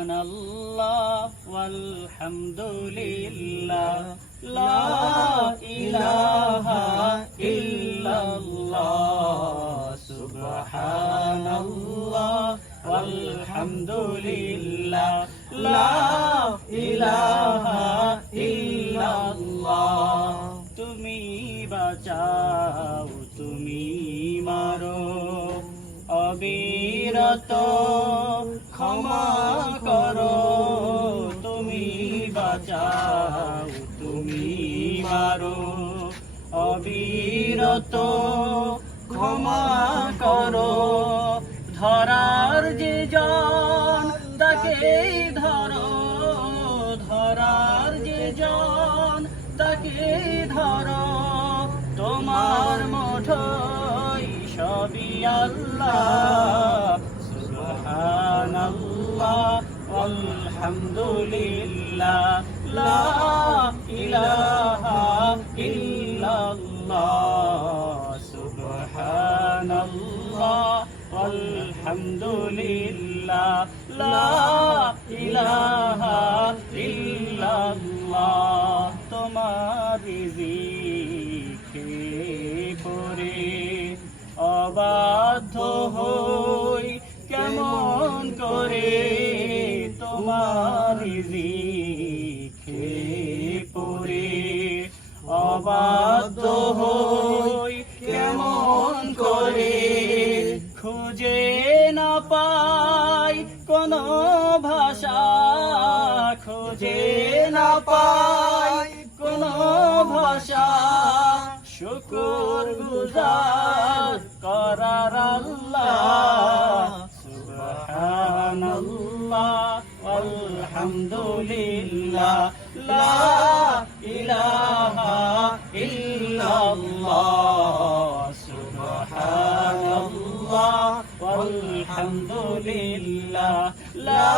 সুবহানাল্লাহ ওয়ালহামদুলিল্লাহ লা ইলাহা ইল্লাল্লাহ সুবহানাল্লাহ ওয়ালহামদুলিল্লাহ লা ইলাহা ইল্লাল্লাহ তুমি বাঁচাও তুমি মারো অবিরত ক্ষমা করো তুমি বাঁচাও তুমি মারো অবিরত ক্ষমা করো ধরার যে জন তাকে ধরো ধরার যে জন তাকে ধরো তোমার মুঠোয় সবই আল্লাহ সুবহানাল্লাহ আলহামদুলিল্লাহ লা ইলাহা ইল্লাল্লাহ সুবহানাল্লাহ আলহামদুলিল্লাহ লা ইলাহা ইল্লাল্লাহ তোমার রিজিকে পড়ে অবাধ্য হই কেমন করে তোমার রিজিকে পড়ে অবাধ্য হই কেমন করে খুঁজে না পাই কোনো ভাষা খুঁজে না পাই কোনো ভাষা শুকর গুজার করার আল্লাহ সুবহানাল্লাহ আলহামদুলিল্লাহ লা ইলাহা ইল্লাল্লাহ সুবহানাল্লাহ আলহামদুলিল্লাহ লা